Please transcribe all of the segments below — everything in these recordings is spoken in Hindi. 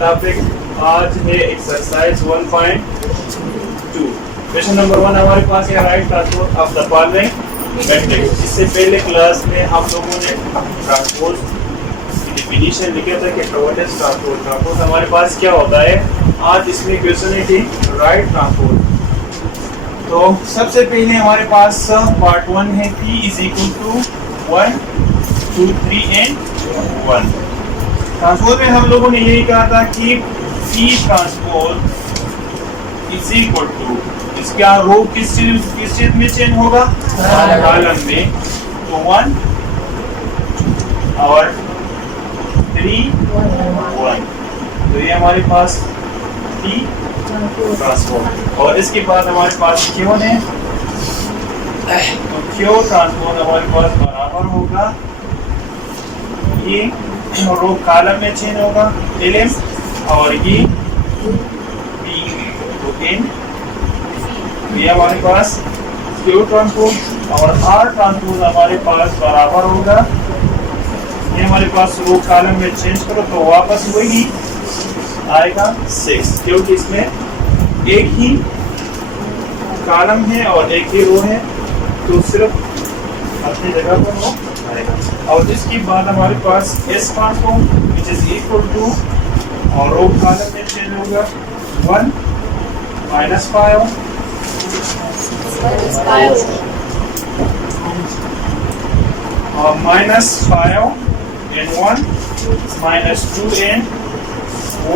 टॉपिक आज है एक्सरसाइज 1.2। क्वेश्चन नंबर 1 हमारे पास है right transpose of the following matrix. इससे पहले क्लास में हम लोगों ने ट्रांसपोज की डेफिनेशन लिखा था कि व्हाट इज ट्रांसपोज। ट्रांसपोज हमारे पास क्या होता है। आज इसमें क्वेश्चन है कि राइट ट्रांसपोज। तो सबसे पहले हमारे पास पार्ट 1 है P is equal to 1 2 3 and 1। Transpose में हम लोगों ने यही कहा था कि P transpose is equal to, इसका रो किस चीज में चेंज होगा, कॉलम में। तो 1 और 3 1, तो ये हमारे पास P ट्रांसपोज। और इसके बाद हमारे पास Q है, तो Q ट्रांसपोज हमारे पास बराबर होगा, ये रो कॉलम में चेंज होगा LM, और ये B तो N, ये हमारे पास Q ट्रांसपोज। और R ट्रांसपोज हमारे पास बराबर होगा, ये हमारे पास रो कॉलम में चेंज करो तो वापस वही आएगा 6, क्योंकि इसमें एक ही कॉलम है और एक ही रो है, तो सिर्फ अपनी जगह पर वो आएगा। और इसके बाद हमारे पास S transform which is equal to, और रो कॉलम में चेंज होगा 1 -5 और -5 and 1 -2 and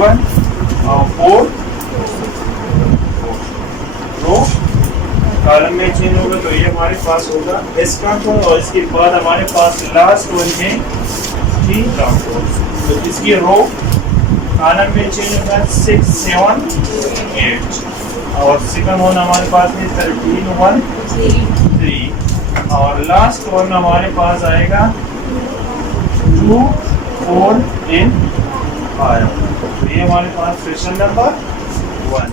1 और 4 रो कॉलम में चेंज होगा, तो ये हमारे पास होगा S ट्रांसपोज। और इसके बाद हमारे पास लास्ट वन है T ट्रांसपोज, तो इसकी रो कॉलम में चेंज होगा 6 7 8, और सेकंड वन हमारे पास है 13 1 3, और लास्ट वन हमारे पास आएगा 2 4 and 5। तो ये हमारे पास question number 1।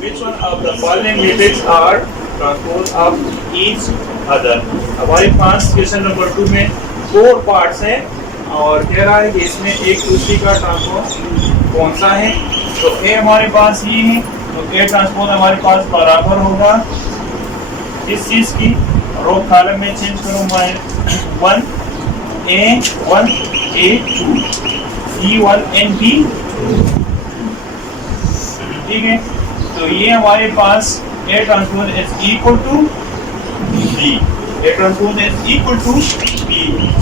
Which one of the following matrices are transpose of each other? हमारे पास क्वेश्चन नंबर 2 में 4 पार्ट्स हैं और कह रहा है कि इसमें एक दूसरी का ट्रांसपोज कौन सा है। तो A हमारे पास ये है, तो A ट्रांसपोज हमारे पास बराबर होगा इस चीज की, रो कॉलम में चेंज करो 1 A 2 B1 and B, ठीक है। तो ये हमारे पास A transpose is equal to B, A transpose is equal to B,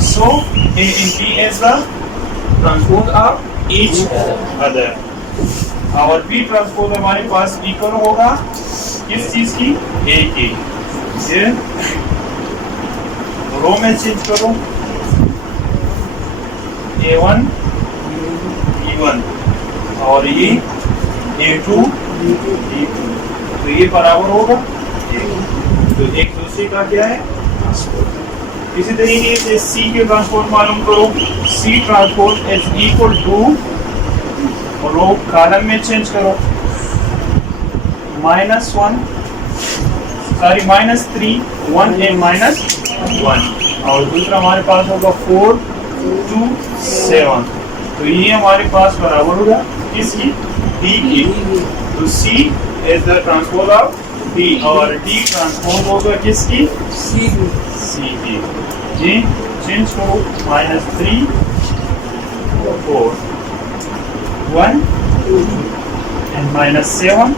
so A and B is the transpose of each other। और B ट्रांसपोज हमारे पास इक्वल होगा किस चीज की, A की। ये रो में चेंज करो A1 B1 और ये A2 तो ये बराबर होगा, तो एक दूसरे का क्या है ट्रांसपोज। इसी तरीके से C के ट्रांसपोज मालूम करो, C transpose is equal to, row column में चेंज करो -1 -3 1 and -1, और दूसरा हमारे पास होगा 4 2 7, तो ये हमारे पास बराबर होगा इसकी D की। तो C is the transpose of D, और D ट्रांसपोज होगा किसकी, C की। जी चेंज करो -3 4 1 and -7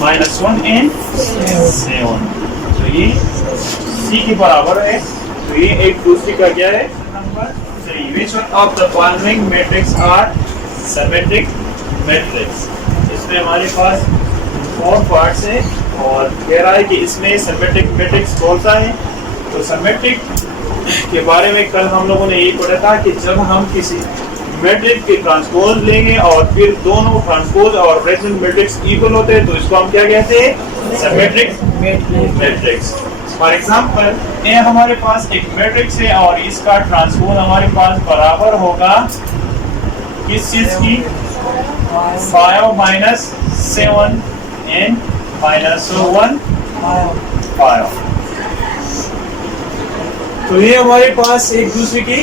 -1 and 7, तो ये C के बराबर है, तो ये एक दूसरे का क्या है number 3। Which one of the following matrix are symmetric matrix? इसमें हमारे पास 4 पार्ट्स हैं और कह रहा है कि इसमें सिमेट्रिक मैट्रिक्स कौन सा है। तो सिमेट्रिक के बारे में कल हम लोगों ने यही पढ़ा था कि जब हम किसी मैट्रिक्स के ट्रांसपोज लेंगे और फिर दोनों ट्रांसपोज और फ्रैक्शन मैट्रिक्स इक्वल होते हैं, तो इसको हम क्या कहते हैं, सिमेट्रिक मैट्रिक्स। फॉर एग्जांपल ये हमारे पास एक मैट्रिक्स है और इसका ट्रांसपोज हमारे पास बराबर होगा किस चीज की, 5 -7 and -1 5। तो ये हमारे पास एक दूसरे की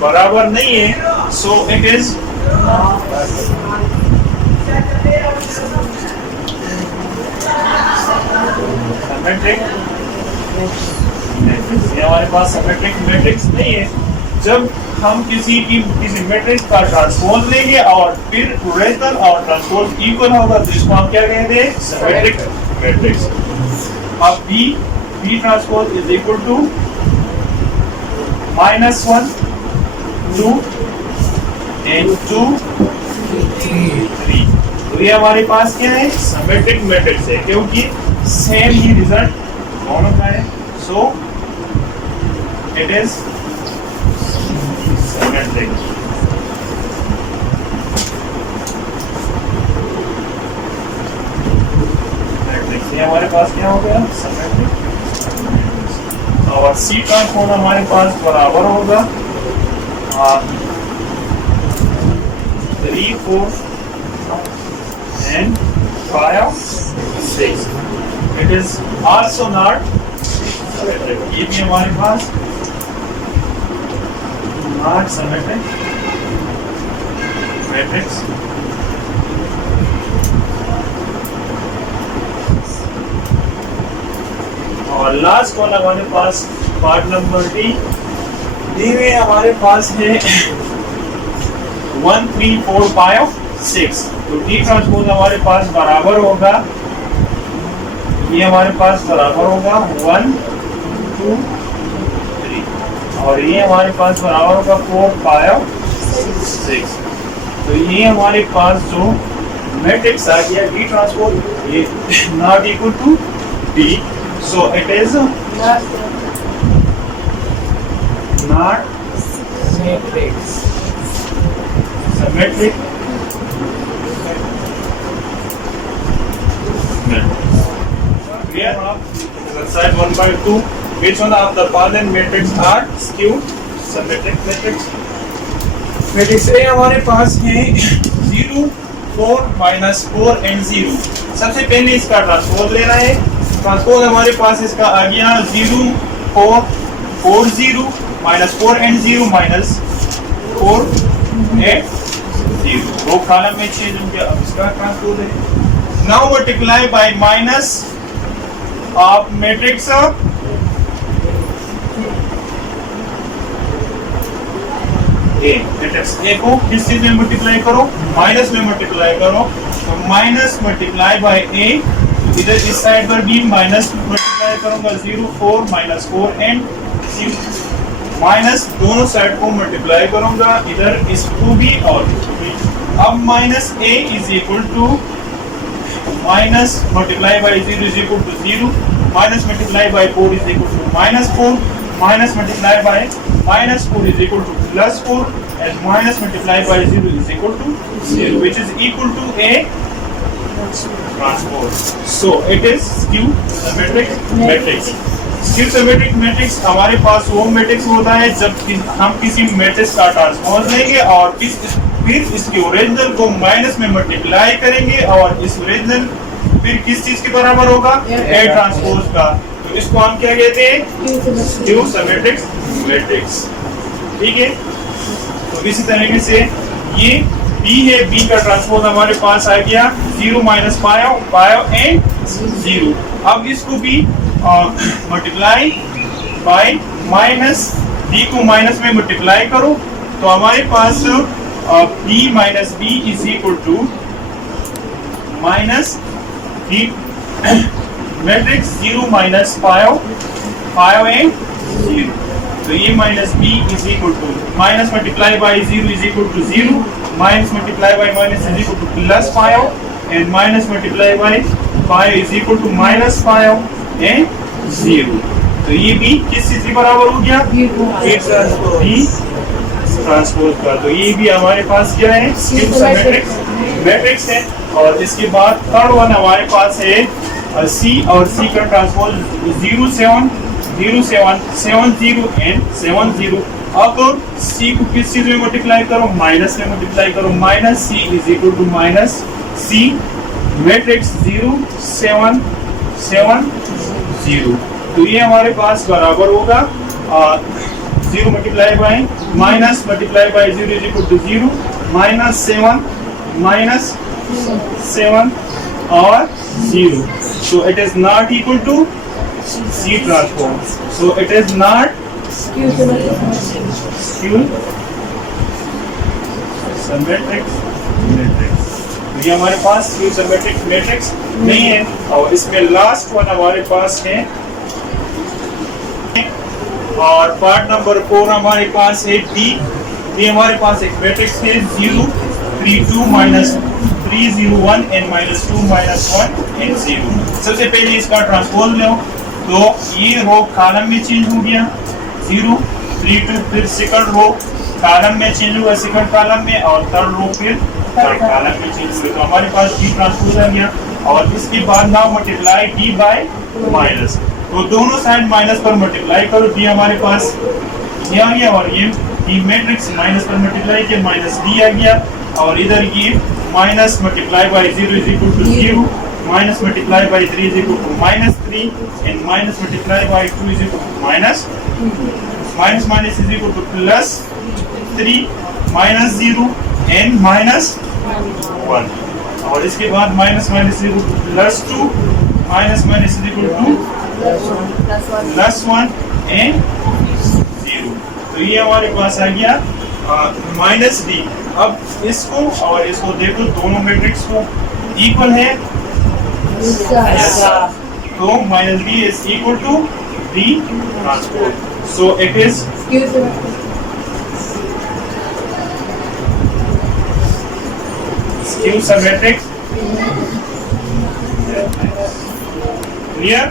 बराबर नहीं है, So it is symmetric matrix. ये हमारे पास सिमेट्रिक मैट्रिक्स नहीं है। जब हम किसी मैट्रिक्स का ट्रांसपोज लेंगे और फिर रेशनल और ट्रांसपोज इक्वल होगा तो इसको हम क्या कहते हैं? Symmetric matrix. अब B transpose is equal to -1 2 and 2 3। तो ये हमारे पास क्या है? सिमेट्रिक मैट्रिक्स है, क्योंकि सेम ही रिजल्ट दोनों का है। सो इट इज सिमेट्रिक। मैट्रिक्स ये हमारे पास क्या हो गया? सिमेट्रिक। और सी ट्रांसपोज हमारे पास बराबर होगा 3 4 and 5 6। It is also not symmetric। ये भी हमारे पास not symmetric matrix। और लास्ट कॉल हमारे पास पार्ट नंबर डी में हमारे पास है 1 3 4 5 6। तो डी ट्रांसपोज हमारे पास बराबर होगा, ये हमारे पास बराबर होगा 1 2 3 और ये हमारे पास बराबर होगा 4 5 6। तो ये हमारे पास जो मैट्रिक्स आ गया डी ट्रांसपोज, ये not equal to D. So it is not symmetric Here exercise 1/2, which one of the following matrix are skewed symmetric matrix? Matrix A हमारे पास है 0 4 -4 and 0। सबसे पहले इसका ट्रांसपोज लेना है। ट्रांसपोज हमारे पास इसका आ गया 0 4 4 0 -4 and 0 -4 and 0। दो कॉलम में चेंज हो गया। अब इसका ट्रांसपोज है। Now multiply by minus of matrix A. Matrix A को किस चीज में मल्टीप्लाई करो? माइनस में मल्टीप्लाई करो। तो माइनस मल्टीप्लाई बाय ए, इधर इस साइड पर भी माइनस मल्टीप्लाई करूंगा 0 4 -4 एंड 0। माइनस दोनों साइड को मल्टीप्लाई करूंगा, इधर इसको भी और इसको भी। अब minus A is equal to minus multiply by 0 is equal to 0, minus multiply by 4 is equal to -4, minus multiply by -4 is equal to +4, and minus multiply by 0 is equal to 0, which is equal to a transpose. So it is skew symmetric matrix। Skew symmetric matrix हमारे पास वो मैट्रिक्स होता है जब हम किसी मैट्रिक्स का ट्रांसपोज लेंगे और फिर इसके ओरिजिनल को माइनस में मल्टीप्लाई करेंगे और इस ओरिजिनल फिर किस चीज के बराबर होगा? ए ट्रांसपोज का। तो इसको हम क्या कहते हैं? Skew symmetric matrix. ठीक है। तो इसी तरीके से ये बी है, बी का ट्रांसपोज हमारे पास आ गया 0 -5 and 0। अब इसको भी मल्टीप्लाई बाय माइनस, डी को माइनस में मल्टीप्लाई करो तो हमारे पास b minus b is equal to minus b matrix 0 -5 and 0। तो ये minus b is equal to minus multiply by 0 is equal to 0, minus multiply by minus is equal to +5 and minus multiply by 5 is equal to -5 and 0। तो ये b किस चीज के बराबर हो गया? b ट्रांसपोज का। तो ये भी हमारे पास क्या है? स्क्यू सिमेट्रिक मैट्रिक्स है। और इसके बाद थर्ड वन हमारे पास है सी, और सी का ट्रांसपोज 0 7 0 7 7 0 and 7 0। अब सी को किस चीज में मल्टीप्लाई करो? माइनस में मल्टीप्लाई करो। Minus C is equal to minus C matrix 0 7 7 0। तो ये हमारे पास बराबर होगा 0 multiplied by minus multiplied by 0 is equal to 0, minus 7 or 0. So it is not equal to C transpose. So it is not skew symmetric matrix. ये हमारे पास स्क्यू सिमेट्रिक मैट्रिक्स नहीं है, और इसमें लास्ट वन हमारे पास है, और पार्ट नंबर 4 हमारे पास है डी। ये हमारे पास एक मैट्रिक्स है 0 3 2 minus 3 0 1 and minus 2 minus 1 and 0। सबसे पहले इसका ट्रांसपोज लो, तो ये रो कॉलम में चेंज हो गया 0 3 2, फिर सेकंड रो कॉलम में चेंज हुआ सेकंड कॉलम में, और थर्ड रो फिर थर्ड कॉलम में चेंज हुआ। तो हमारे पास डी ट्रांसपोज आ गया, और इसके बाद now multiply D by minus, तो दोनों साइड माइनस पर मल्टीप्लाई करो, डी हमारे पास ये आ गया, और ये डी मैट्रिक्स माइनस पर मल्टीप्लाई किया माइनस डी आ गया, और इधर ये minus multiply by 0 is equal to 0, minus multiplied by 3 is equal to minus 3, and minus multiplied by 2 is equal to minus minus is equal to plus 3 minus 0 and minus 1, और इसके बाद minus is equal to plus 2, minus is equal to plus 1 and 0। तो ये हमारे पास आ गया माइनस डी। अब इसको और इसको देखो, दोनों मैट्रिक्स को इक्वल है, so minus d is equal to d transpose, so it is skew symmetric। Clear?